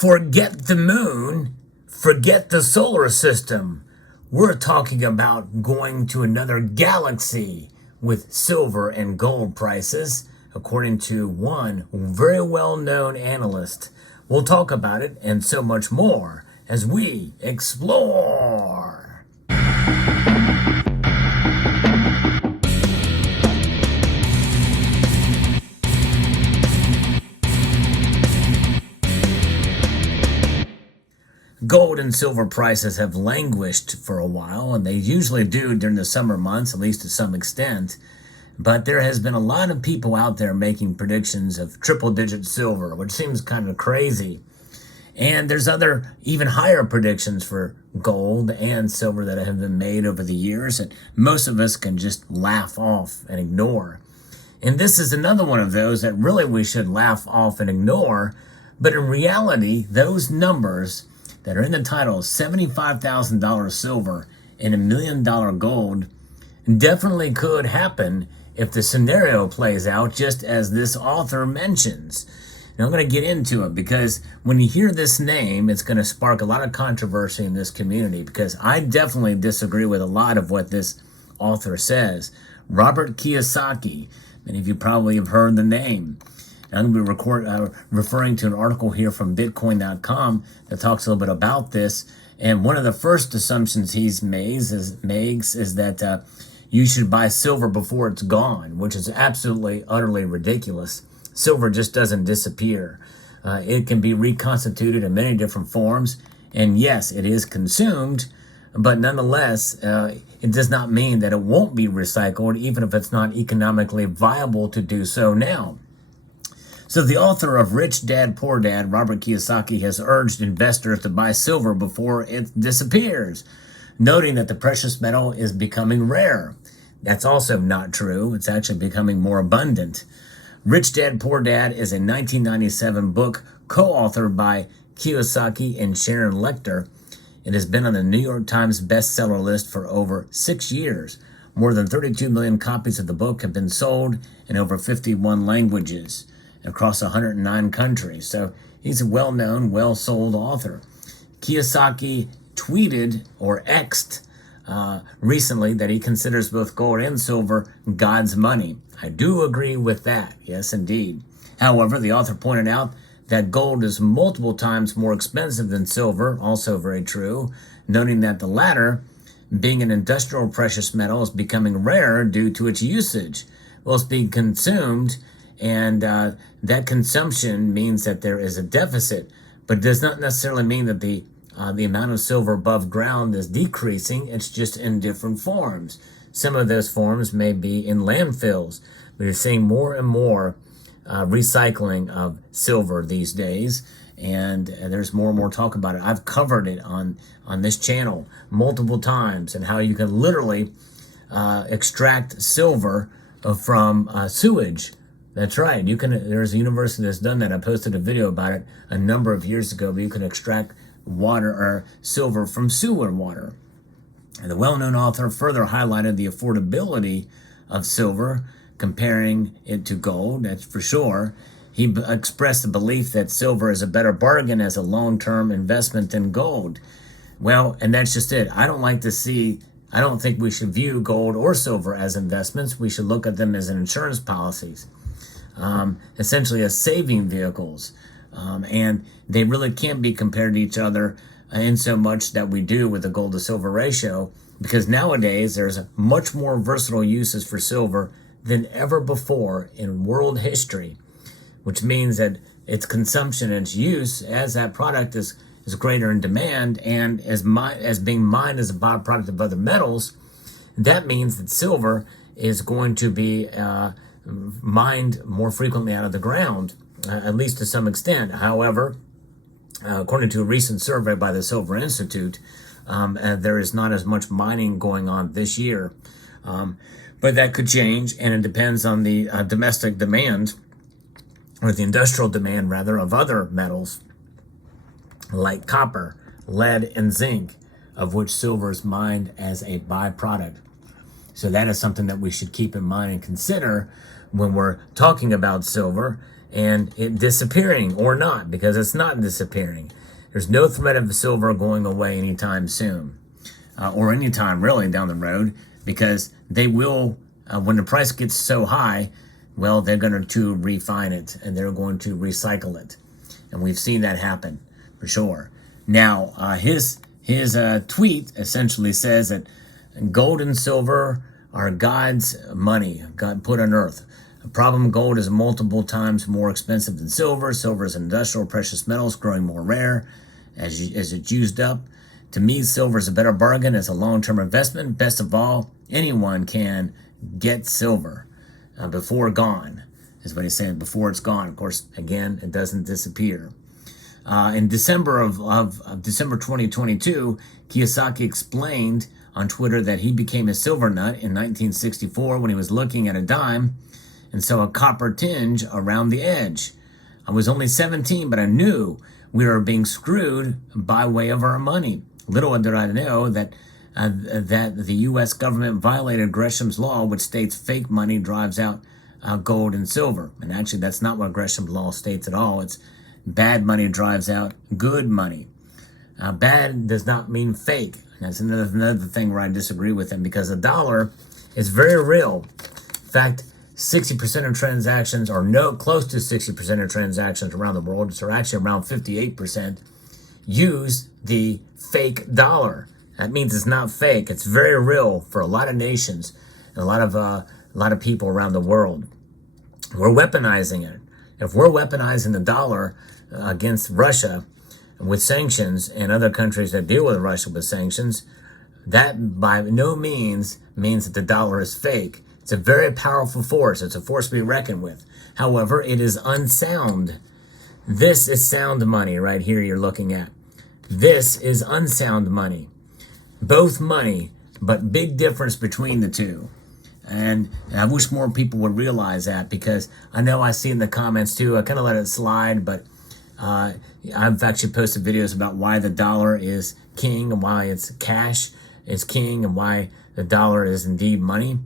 Forget the moon, forget the solar system. We're talking about going to another galaxy with silver and gold prices, according to one very well-known analyst. We'll talk about it and so much more as we explore. Gold and silver prices have languished for a while, and they usually do during the summer months, at least to some extent. But there has been a lot of people out there making predictions of triple-digit silver, which seems kind of crazy. And there's other even higher predictions for gold and silver that have been made over the years that most of us can just laugh off and ignore. And this is another one of those that really we should laugh off and ignore. But in reality, those numbers that are in the title, $75,000 silver and $1 million gold, definitely could happen if the scenario plays out just as this author mentions. Now I'm going to get into it because when you hear this name, it's going to spark a lot of controversy in this community because I definitely disagree with a lot of what this author says. Robert Kiyosaki, many of you probably have heard the name. I'm going to be referring to an article here from Bitcoin.com that talks a little bit about this. And one of the first assumptions he makes is that you should buy silver before it's gone, which is absolutely, utterly ridiculous. Silver just doesn't disappear. It can be reconstituted in many different forms. And yes, it is consumed, but nonetheless, it does not mean that it won't be recycled, even if it's not economically viable to do so now. So the author of Rich Dad, Poor Dad, Robert Kiyosaki, has urged investors to buy silver before it disappears, noting that the precious metal is becoming rare. That's also not true. It's actually becoming more abundant. Rich Dad, Poor Dad is a 1997 book co-authored by Kiyosaki and Sharon Lechter. It has been on the New York Times bestseller list for over 6 years. More than 32 million copies of the book have been sold in over 51 languages across 109 countries. So he's a well-known, well-sold author. Kiyosaki tweeted or X'd recently that he considers both gold and silver God's money. I do agree with that. Yes, indeed. However, the author pointed out that gold is multiple times more expensive than silver, also very true, noting that the latter, being an industrial precious metal, is becoming rare due to its usage. Well, it's being consumed, and that consumption means that there is a deficit, but it does not necessarily mean that the amount of silver above ground is decreasing. It's just in different forms. Some of those forms may be in landfills. We're seeing more and more recycling of silver these days, and there's more and more talk about it. I've covered it on this channel multiple times and how you can literally extract silver from sewage. That's right. There's a university that's done that. I posted a video about it a number of years ago, but you can extract water or silver from sewer water. And the well-known author further highlighted the affordability of silver, comparing it to gold, that's for sure. He expressed the belief that silver is a better bargain as a long-term investment than gold. Well, and that's just it. I don't think we should view gold or silver as investments. We should look at them as insurance policies. Essentially as saving vehicles. And they really can't be compared to each other in so much that we do with the gold to silver ratio, because nowadays there's much more versatile uses for silver than ever before in world history, which means that its consumption and its use as that product is greater in demand and as being mined as a byproduct of other metals. That means that silver is going to be mined more frequently out of the ground, at least to some extent. However, according to a recent survey by the Silver Institute, there is not as much mining going on this year. But that could change, and it depends on the domestic demand, or the industrial demand, rather, of other metals like copper, lead, and zinc, of which silver is mined as a byproduct. So that is something that we should keep in mind and consider when we're talking about silver. and it disappearing or not, because it's not disappearing. There's no threat of silver going away anytime soon, or anytime really down the road, because they will, when the price gets so high, well, they're going to refine it and they're going to recycle it. And we've seen that happen for sure. Now, his tweet essentially says that gold and silver are God's money, God put on earth. The problem, gold is multiple times more expensive than silver. Silver is an industrial precious metals growing more rare as it's used up. To me, silver is a better bargain as a long-term investment. Best of all, anyone can get silver before gone, is what he's saying, before it's gone. Of course, again, it doesn't disappear. In December of December 2022, Kiyosaki explained on Twitter that he became a silver nut in 1964 when he was looking at a dime and saw a copper tinge around the edge. I was only 17, but I knew we were being screwed by way of our money. Little did I know that the U.S. government violated Gresham's law, which states fake money drives out gold and silver. And actually, that's not what Gresham's law states at all. It's bad money drives out good money. Bad does not mean fake. That's another thing where I disagree with him, because the dollar is very real. In fact, 60% of transactions, or no, close to 60% of transactions around the world, so actually around 58%, use the fake dollar. That means it's not fake. It's very real for a lot of nations and a lot of people around the world. We're weaponizing it. If we're weaponizing the dollar against Russia with sanctions and other countries that deal with Russia with sanctions, that by no means that the dollar is fake. It's a very powerful force. It's a force to be reckoned with. However, it is unsound. This is sound money right here you're looking at. This is unsound money. Both money, but big difference between the two. And I wish more people would realize that, because I know I see in the comments too, I kind of let it slide, but I've actually posted videos about why the dollar is king and why it's cash is king and why the dollar is indeed money.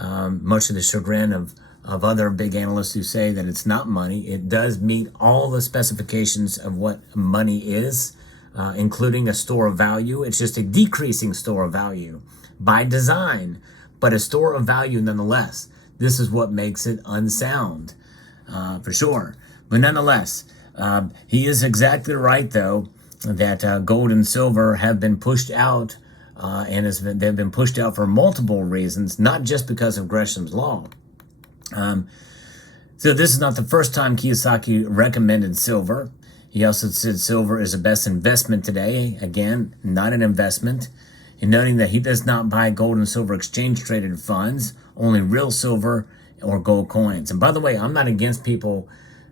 Much to the chagrin of other big analysts who say that it's not money. It does meet all the specifications of what money is, including a store of value. It's just a decreasing store of value by design, but a store of value nonetheless. This is what makes it unsound, for sure. But nonetheless, he is exactly right, though, that gold and silver have been pushed out, and they've been pushed out for multiple reasons, not just because of Gresham's law. So this is not the first time Kiyosaki recommended silver. He also said silver is the best investment today. Again, not an investment. And noting that he does not buy gold and silver exchange-traded funds, only real silver or gold coins. And by the way, I'm not against people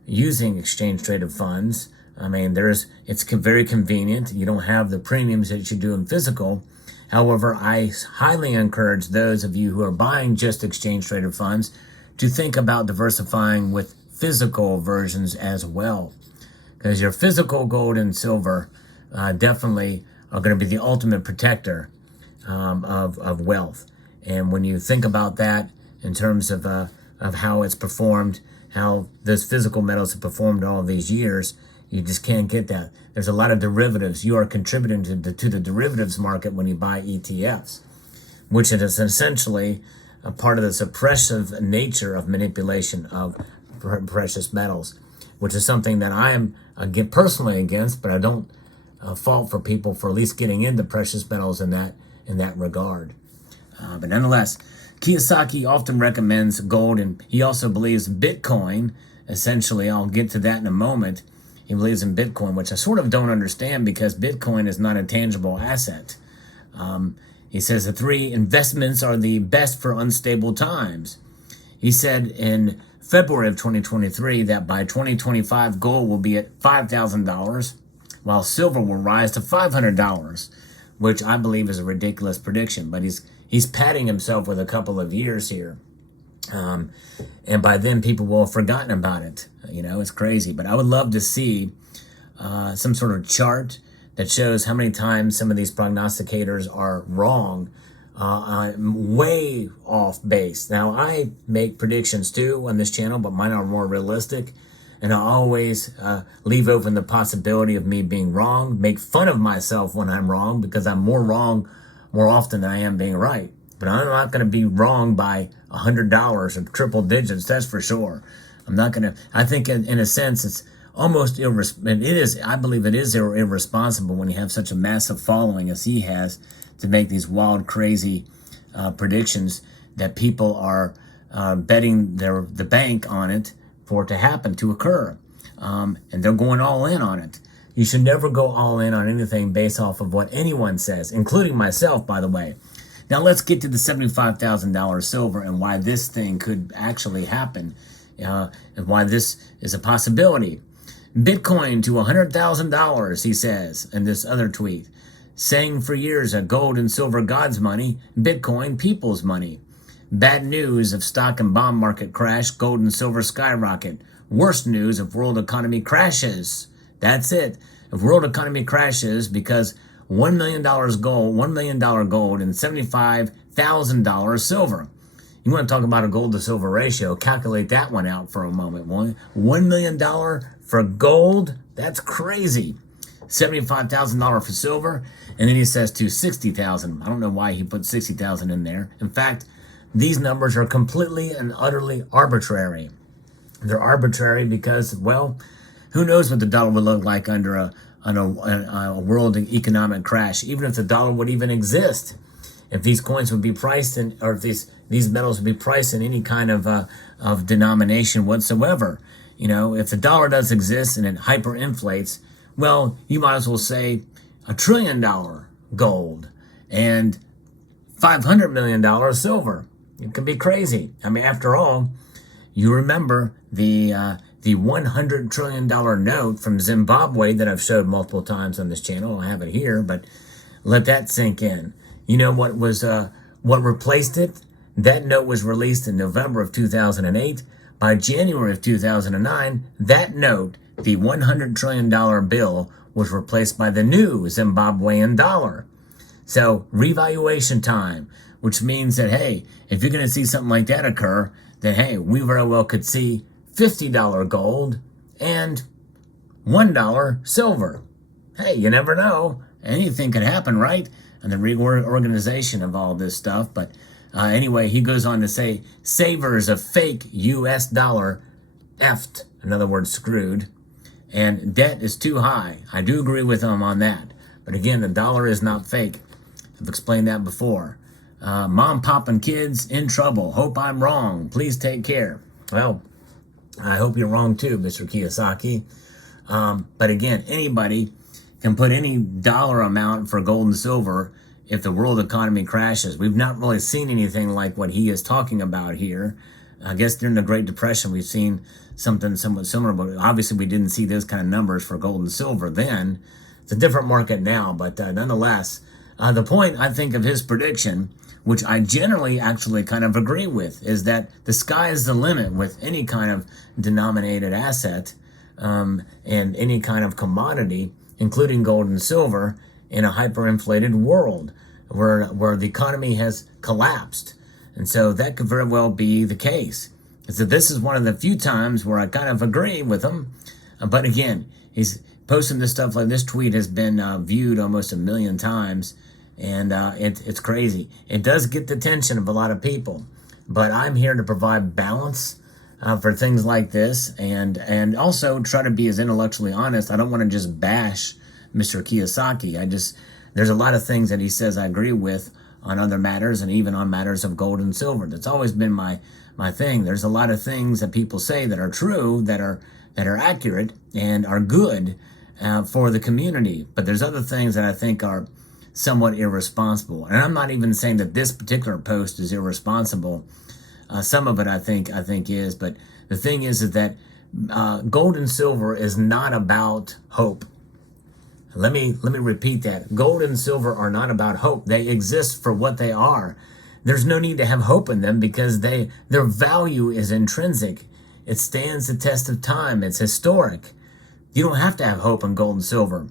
using exchange-traded funds. I mean, it's very convenient. You don't have the premiums that you do in physical. However, I highly encourage those of you who are buying just exchange-traded funds to think about diversifying with physical versions as well. Because your physical gold and silver definitely are going to be the ultimate protector of wealth. And when you think about that in terms of how it's performed, how those physical metals have performed all these years, you just can't get that. There's a lot of derivatives. You are contributing to the derivatives market when you buy ETFs, which is essentially a part of the suppressive nature of manipulation of precious metals, which is something that I am personally against, but I don't fault for people for at least getting into precious metals in that regard. But nonetheless, Kiyosaki often recommends gold, and he also believes Bitcoin. Essentially, I'll get to that in a moment. He believes in Bitcoin, which I sort of don't understand, because Bitcoin is not a tangible asset. He says the three investments are the best for unstable times. He said in February of 2023 that by 2025, gold will be at $5,000, while silver will rise to $500, which I believe is a ridiculous prediction. But he's patting himself with a couple of years here. And by then, people will have forgotten about it. You know, it's crazy. But I would love to see some sort of chart that shows how many times some of these prognosticators are wrong, way off base. Now, I make predictions too on this channel, but mine are more realistic. and I always leave open the possibility of me being wrong, make fun of myself when I'm wrong, because I'm more wrong more often than I am being right. But I'm not going to be wrong by $100 or triple digits, that's for sure. I'm not going to, I think in a sense, it's almost I believe it is irresponsible when you have such a massive following as he has to make these wild, crazy predictions that people are betting the bank on it for it to happen, to occur. And they're going all in on it. You should never go all in on anything based off of what anyone says, including myself, by the way. Now let's get to the $75,000 silver and why this thing could actually happen, and why this is a possibility. Bitcoin to $100,000, he says in this other tweet, saying for years that gold and silver God's money, Bitcoin people's money. Bad news of stock and bond market crash, gold and silver skyrocket. Worst news if world economy crashes. That's it. If world economy crashes because $1 million gold, $1 million gold, and $75,000 silver. You want to talk about a gold to silver ratio? Calculate that one out for a moment. $1 million for gold? That's crazy. $75,000 for silver, and then he says to $60,000. I don't know why he put $60,000 in there. In fact, these numbers are completely and utterly arbitrary. They're arbitrary because, well, who knows what the dollar would look like under a world economic crash, even if the dollar would even exist. If these coins would be priced in, or if these metals would be priced in any kind of denomination whatsoever. You know, if the dollar does exist and it hyperinflates, well, you might as well say $1 trillion gold and $500 million silver. It can be crazy. I mean, after all, you remember the $100 trillion note from Zimbabwe that I've showed multiple times on this channel. I have it here, but let that sink in. You know what replaced it? That note was released in November of 2008. By January of 2009, that note, the $100 trillion bill, was replaced by the new Zimbabwean dollar. So revaluation time, which means that, hey, if you're going to see something like that occur, then, hey, we very well could see $50 gold and $1 silver. Hey, you never know. Anything can happen, right? And the reorganization of all this stuff. But anyway, he goes on to say, savers of fake U.S. dollar effed, in other words, screwed, and debt is too high. I do agree with him on that. But again, the dollar is not fake. I've explained that before. Mom, pop, and kids in trouble. Hope I'm wrong. Please take care. Well, I hope you're wrong too, Mr. Kiyosaki. But again, anybody can put any dollar amount for gold and silver if the world economy crashes. We've not really seen anything like what he is talking about here. I guess during the Great Depression, we've seen something somewhat similar, but obviously we didn't see those kind of numbers for gold and silver then. It's a different market now, but nonetheless, the point, I think, of his prediction, which I generally actually kind of agree with, is that the sky is the limit with any kind of denominated asset and any kind of commodity, including gold and silver, in a hyperinflated world where the economy has collapsed. And so that could very well be the case. So this is one of the few times where I kind of agree with him. But again, he's posting this stuff like this tweet has been viewed almost 1 million times. And it's crazy. It does get the attention of a lot of people. But I'm here to provide balance for things like this, and also try to be as intellectually honest. I don't want to just bash Mr. Kiyosaki. There's a lot of things that he says I agree with on other matters, and even on matters of gold and silver. That's always been my thing. There's a lot of things that people say that are true, that are accurate, and are good for the community. But there's other things that I think are somewhat irresponsible. And I'm not even saying that this particular post is irresponsible. Some of it I think is, but the thing is that gold and silver is not about hope. Let me repeat that. Gold and silver are not about hope. They exist for what they are. There's no need to have hope in them because their value is intrinsic. It stands the test of time. It's historic. You don't have to have hope in gold and silver.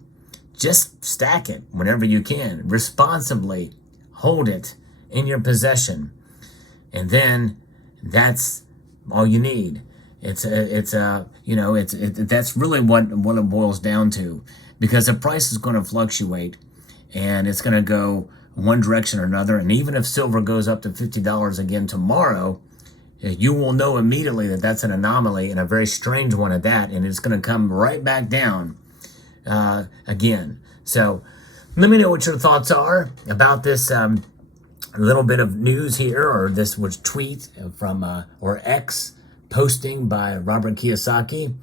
Just stack it whenever you can. Responsibly hold it in your possession. And then that's all you need. That's really what it boils down to, because the price is going to fluctuate, and it's going to go one direction or another. And even if silver goes up to $50 again tomorrow, you will know immediately that that's an anomaly, and a very strange one at that, and it's going to come right back down again. So let me know what your thoughts are about this little bit of news here, or this was tweet from or X posting by Robert Kiyosaki.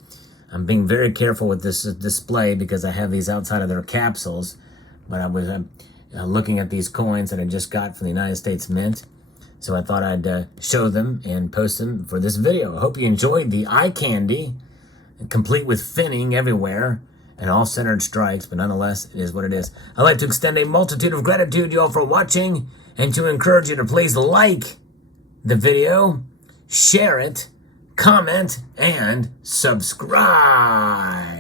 I'm being very careful with this display because I have these outside of their capsules, but I was looking at these coins that I just got from the United States Mint. So I thought I'd show them and post them for this video. I hope you enjoyed the eye candy, complete with finning everywhere and all centered strikes, but nonetheless, it is what it is. I'd like to extend a multitude of gratitude to you all for watching, and to encourage you to please like the video, share it, comment, and subscribe.